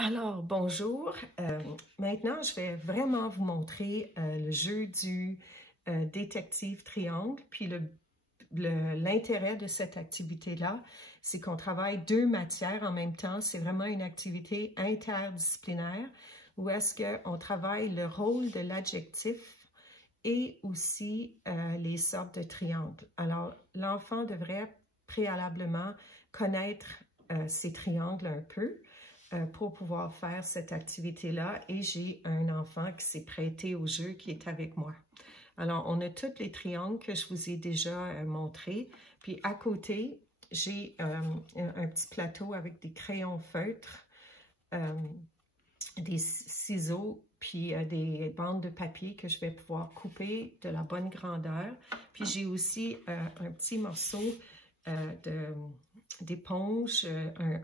Alors, bonjour. Maintenant, je vais vraiment vous montrer le jeu du détective triangle. Puis l'intérêt de cette activité-là, c'est qu'on travaille deux matières en même temps. C'est vraiment une activité interdisciplinaire où est-ce qu'on travaille le rôle de l'adjectif et aussi les sortes de triangles. Alors, l'enfant devrait préalablement connaître ces triangles un peu pour pouvoir faire cette activité-là. Et j'ai un enfant qui s'est prêté au jeu qui est avec moi. Alors, on a tous les triangles que je vous ai déjà montrés. Puis à côté, j'ai un petit plateau avec des crayons feutres, des ciseaux, puis des bandes de papier que je vais pouvoir couper de la bonne grandeur. Puis j'ai aussi un petit morceau d'éponge,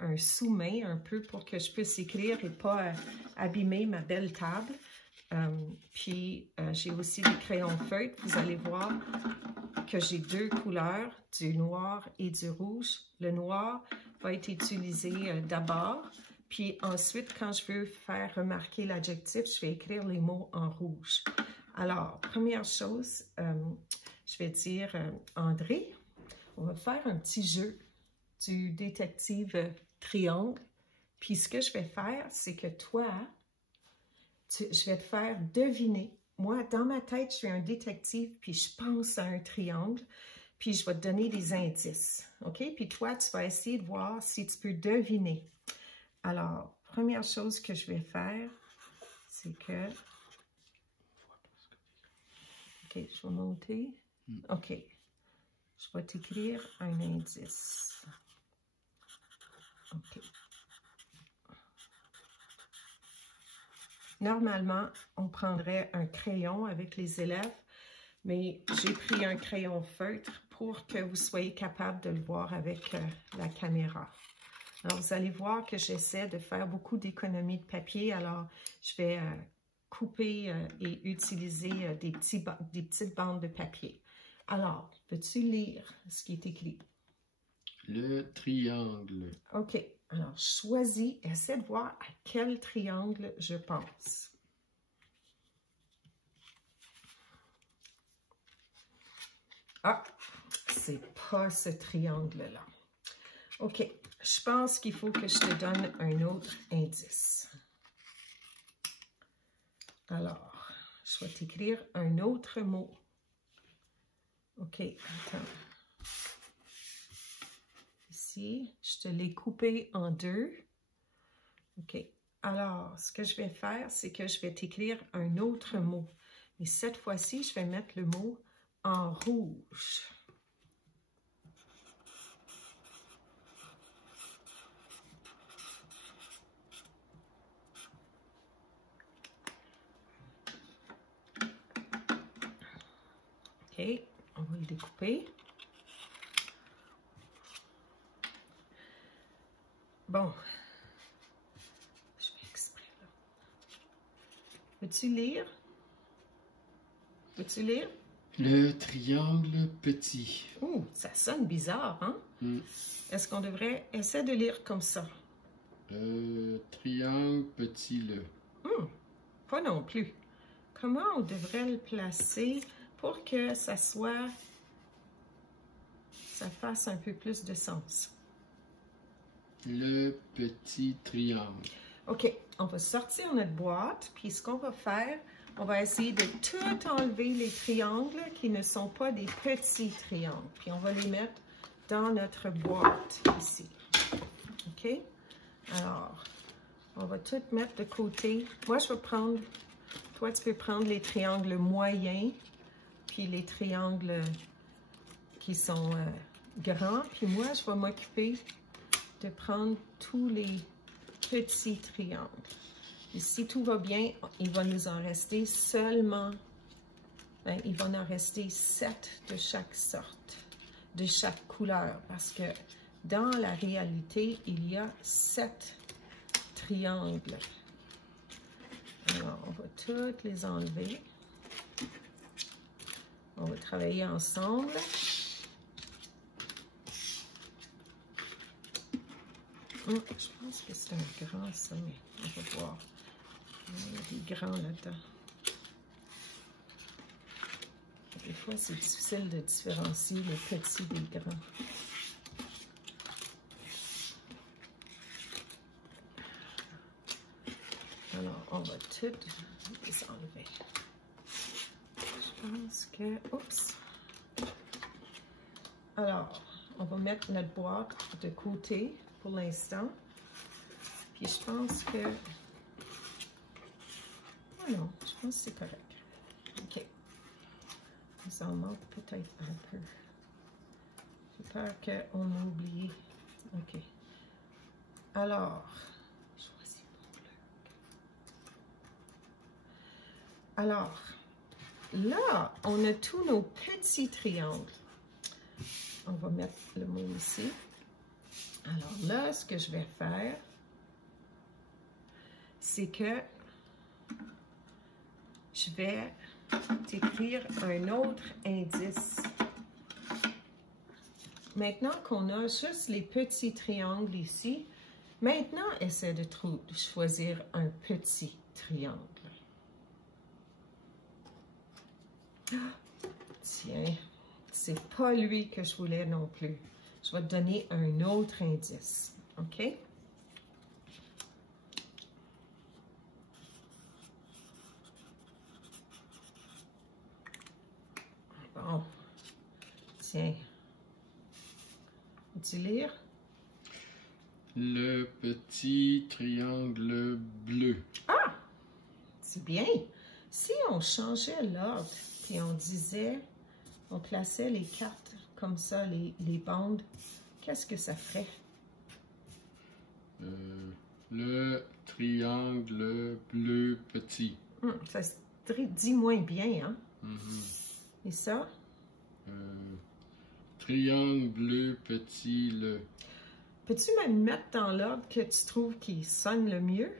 un sous-main un peu pour que je puisse écrire et pas abîmer ma belle table. Puis j'ai aussi des crayons feutres. Vous allez voir que j'ai deux couleurs, du noir et du rouge. Le noir va être utilisé d'abord. Puis ensuite, quand je veux faire remarquer l'adjectif, je vais écrire les mots en rouge. Alors, première chose, je vais dire André. On va faire un petit jeu du détective triangle. Puis ce que je vais faire, c'est que toi, je vais te faire deviner. Moi, dans ma tête, je suis un détective, puis je pense à un triangle, puis je vais te donner des indices. OK? Puis toi, tu vas essayer de voir si tu peux deviner. Alors, première chose que je vais faire, c'est que... OK, je vais monter. OK. Je vais t'écrire un indice. OK. Normalement, on prendrait un crayon avec les élèves, mais j'ai pris un crayon feutre pour que vous soyez capable de le voir avec la caméra. Alors, vous allez voir que j'essaie de faire beaucoup d'économies de papier. Alors, je vais couper et utiliser des petites bandes de papier. Alors, peux-tu lire ce qui est écrit? Le triangle. OK. Alors, choisis, essaie de voir à quel triangle je pense. Ah, c'est pas ce triangle-là. OK. Je pense qu'il faut que je te donne un autre indice. Alors, je vais t'écrire un autre mot. OK, attends. Ici, je te l'ai coupé en deux. OK. Alors, ce que je vais faire, c'est que je vais t'écrire un autre mot. Et cette fois-ci, je vais mettre le mot en rouge. OK, on va le découper. Bon, je fais exprès là. Veux-tu lire? Veux-tu lire? Le triangle petit. Oh, ça sonne bizarre, hein? Est-ce qu'on devrait essayer de lire comme ça? Triangle petit le. Pas non plus. Comment on devrait le placer pour que ça fasse un peu plus de sens? Le petit triangle. OK, on va sortir notre boîte, puis ce qu'on va faire, on va essayer de tout enlever les triangles qui ne sont pas des petits triangles. Puis on va les mettre dans notre boîte ici. OK? Alors, on va tout mettre de côté. Moi, je vais prendre... Toi, tu peux prendre les triangles moyens, puis les triangles qui sont grands. Puis moi, je vais m'occuper de prendre tous les petits triangles. Et si tout va bien, il va nous en rester seulement, il va en rester 7 de chaque sorte, de chaque couleur, parce que dans la réalité, il y a 7 triangles. Alors, on va toutes les enlever. On va travailler ensemble. Je pense que c'est un grand, ça, mais on va voir. Il y a des grands là-dedans. Des fois, c'est difficile de différencier les petits des grands. Alors, on va tout les enlever. Je pense que... Oups! Alors, on va mettre notre boîte de côté pour l'instant. Puis je pense que... Oh non, je pense que c'est correct. OK. Ça en manque peut-être un peu. J'ai peur qu'on a oublié. OK. Alors, choisis mon bleu. Alors, là, on a tous nos petits triangles. On va mettre le mot ici. Alors là, ce que je vais faire, c'est que je vais t'écrire un autre indice. Maintenant qu'on a juste les petits triangles ici, maintenant, essaie de choisir un petit triangle. Tiens, c'est pas lui que je voulais non plus. Je vais te donner un autre indice, OK? Bon, tiens. Veux-tu lire? Le petit triangle bleu. Ah! C'est bien. Si on changeait l'ordre, puis on disait, on plaçait les cartes comme ça, les bandes, qu'est-ce que ça ferait? Le triangle bleu petit. Ça se dit moins bien, hein? Et ça? Triangle bleu petit, le... Peux-tu me mettre dans l'ordre que tu trouves qui sonne le mieux?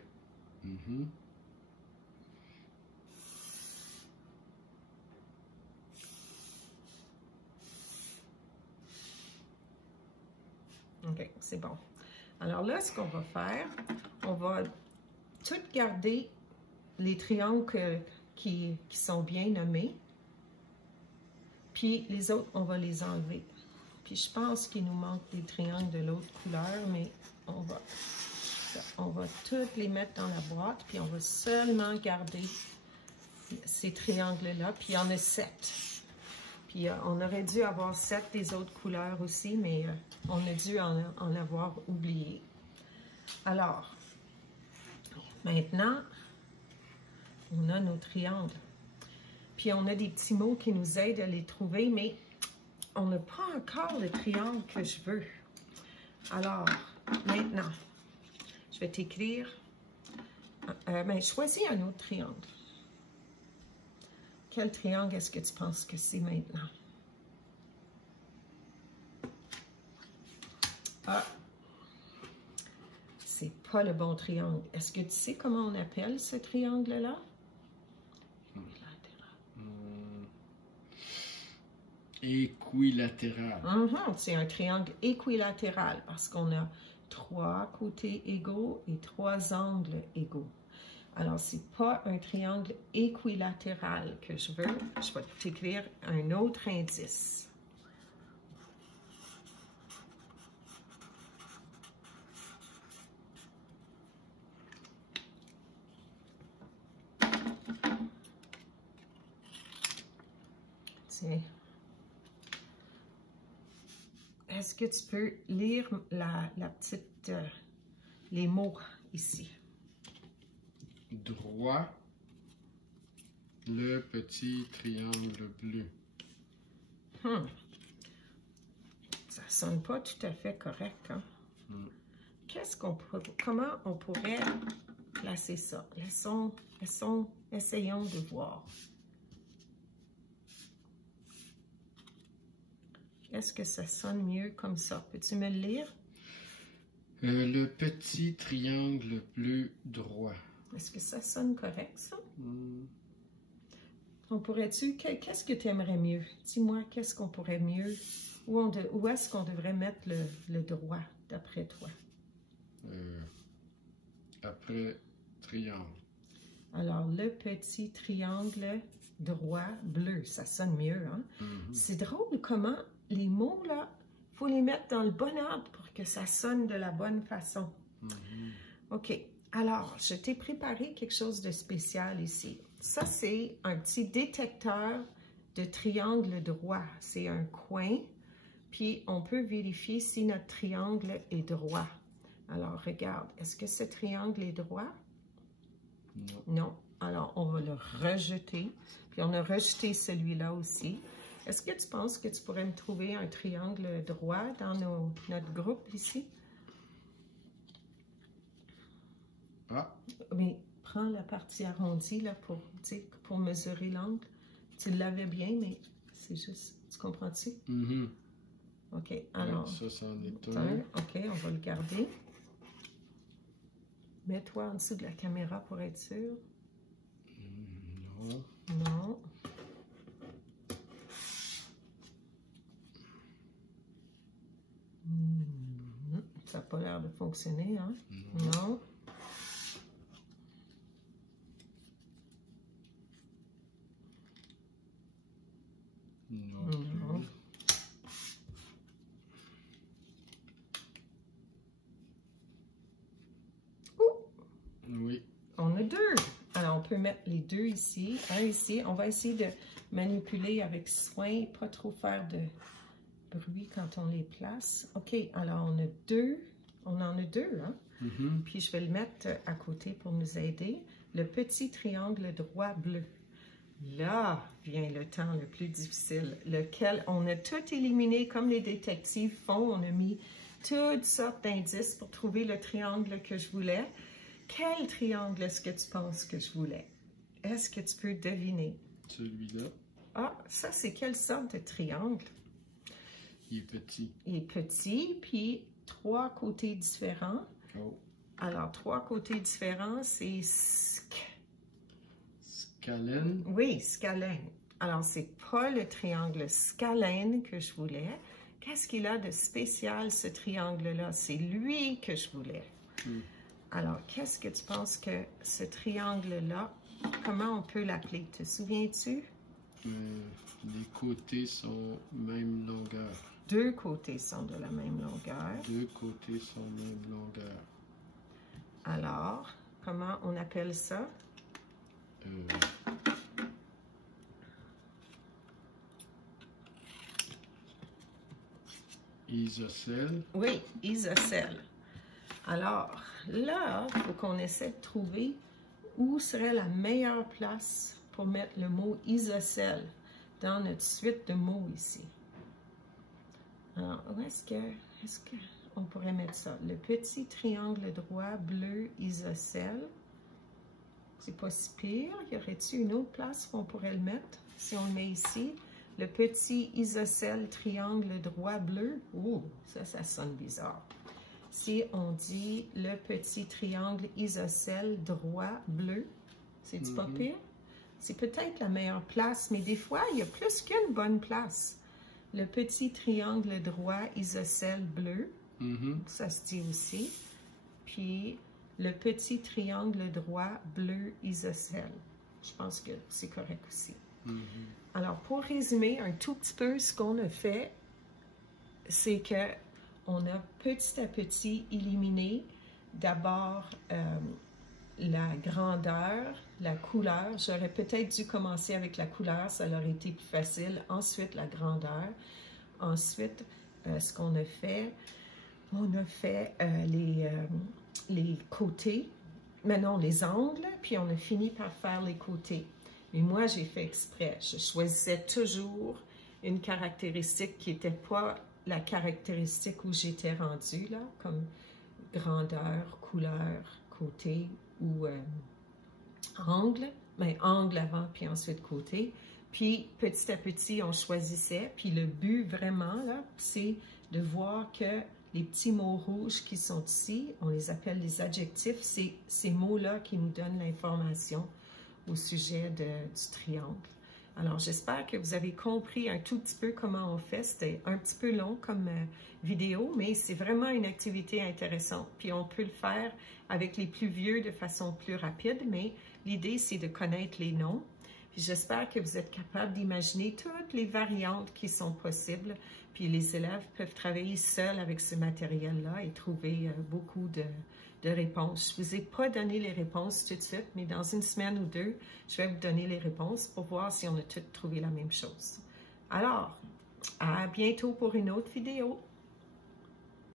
OK, c'est bon. Alors là, ce qu'on va faire, on va tout garder les triangles qui sont bien nommés. Puis les autres, on va les enlever. Puis je pense qu'il nous manque des triangles de l'autre couleur, mais on va toutes les mettre dans la boîte, puis on va seulement garder ces triangles-là. Puis il y en a 7. Puis on aurait dû avoir 7 des autres couleurs aussi, mais on a dû en avoir oublié. Alors, maintenant, on a nos triangles. Puis on a des petits mots qui nous aident à les trouver, mais on n'a pas encore le triangle que je veux. Alors, maintenant, je vais t'écrire, choisis un autre triangle. Quel triangle est-ce que tu penses que c'est maintenant? Ah, c'est pas le bon triangle. Est-ce que tu sais comment on appelle ce triangle-là? Équilatéral. C'est un triangle équilatéral parce qu'on a 3 côtés égaux et 3 angles égaux. Alors, c'est pas un triangle équilatéral que je veux. Je vais t'écrire un autre indice. Tiens. Est-ce que tu peux lire la petite, les mots ici? Droit, le petit triangle bleu. Ça sonne pas tout à fait correct, hein? Comment on pourrait placer ça? Essayons de voir. Est-ce que ça sonne mieux comme ça? Peux-tu me le lire? Le petit triangle bleu droit. Est-ce que ça sonne correct, ça? On pourrait-tu... Qu'est-ce que tu aimerais mieux? Dis-moi, qu'est-ce qu'on pourrait mieux? Où est-ce qu'on devrait mettre le droit, d'après toi? après triangle. Alors, le petit triangle droit bleu, ça sonne mieux, hein? C'est drôle comment les mots, là, il faut les mettre dans le bon ordre pour que ça sonne de la bonne façon. OK. Alors, je t'ai préparé quelque chose de spécial ici. Ça, c'est un petit détecteur de triangle droit. C'est un coin, puis on peut vérifier si notre triangle est droit. Alors, regarde, est-ce que ce triangle est droit? Non. Non. Alors, on va le rejeter. Puis, on a rejeté celui-là aussi. Est-ce que tu penses que tu pourrais me trouver un triangle droit dans notre groupe ici? Ah! Mais prends la partie arrondie là pour mesurer l'angle. Tu l'avais bien, mais c'est juste... Tu comprends-tu? OK, alors... Ça, c'en est un. OK, on va le garder. Mets-toi en dessous de la caméra pour être sûr. Non. Non. Ça n'a pas l'air de fonctionner, hein? Non. Non. Oui. On a deux. Alors, on peut mettre les deux ici, un ici. On va essayer de manipuler avec soin, pas trop faire de bruit quand on les place. OK, alors on a deux. On en a deux, hein? Puis, je vais le mettre à côté pour nous aider. Le petit triangle droit bleu. Là vient le temps le plus difficile, lequel on a tout éliminé comme les détectives font. On a mis toutes sortes d'indices pour trouver le triangle que je voulais. Quel triangle est-ce que tu penses que je voulais? Est-ce que tu peux deviner? Celui-là. Ah, ça, c'est quelle sorte de triangle? Il est petit. Il est petit, puis trois côtés différents. Oh. Alors, trois côtés différents, c'est scalène. Oui, scalène. Alors, c'est pas le triangle scalène que je voulais. Qu'est-ce qu'il a de spécial, ce triangle-là? C'est lui que je voulais. Alors, qu'est-ce que tu penses que ce triangle-là, comment on peut l'appeler? Te souviens-tu? Les côtés sont même longueur. Deux côtés sont de la même longueur. Deux côtés sont même longueur. Alors, comment on appelle ça? Isocèle. Oui, isocèle. Alors, là, il faut qu'on essaie de trouver où serait la meilleure place pour mettre le mot isocèle dans notre suite de mots ici. Alors, où est-ce qu'on pourrait mettre ça? Le petit triangle droit bleu isocèle. C'est pas si pire. Y aurait-il une autre place où on pourrait le mettre? Si on le met ici, le petit isocèle triangle droit bleu. Oh, ça sonne bizarre. Si on dit le petit triangle isocèle droit bleu, c'est-tu pas pire? C'est peut-être la meilleure place, mais des fois, il y a plus qu'une bonne place. Le petit triangle droit isocèle bleu, ça se dit aussi. Puis, le petit triangle droit bleu isocèle. Je pense que c'est correct aussi. Alors, pour résumer un tout petit peu ce qu'on a fait, c'est que on a petit à petit éliminé d'abord la grandeur, la couleur. J'aurais peut-être dû commencer avec la couleur, ça aurait été plus facile. Ensuite, la grandeur. Ensuite, ce qu'on a fait, on a fait les côtés, mais non, les angles, puis on a fini par faire les côtés. Mais moi, j'ai fait exprès. Je choisissais toujours une caractéristique qui n'était pas la caractéristique où j'étais rendue, là, comme grandeur, couleur, côté ou angle. Mais angle avant, puis ensuite côté. Puis, petit à petit, on choisissait. Puis, le but, vraiment, là, c'est de voir que les petits mots rouges qui sont ici, on les appelle les adjectifs. C'est ces mots-là qui nous donnent l'information au sujet du triangle. Alors, j'espère que vous avez compris un tout petit peu comment on fait. C'était un petit peu long comme vidéo, mais c'est vraiment une activité intéressante. Puis on peut le faire avec les plus vieux de façon plus rapide, mais l'idée, c'est de connaître les noms. Puis j'espère que vous êtes capable d'imaginer toutes les variantes qui sont possibles. Puis les élèves peuvent travailler seuls avec ce matériel-là et trouver beaucoup de réponses. Je ne vous ai pas donné les réponses tout de suite, mais dans une semaine ou deux, je vais vous donner les réponses pour voir si on a toutes trouvé la même chose. Alors, à bientôt pour une autre vidéo.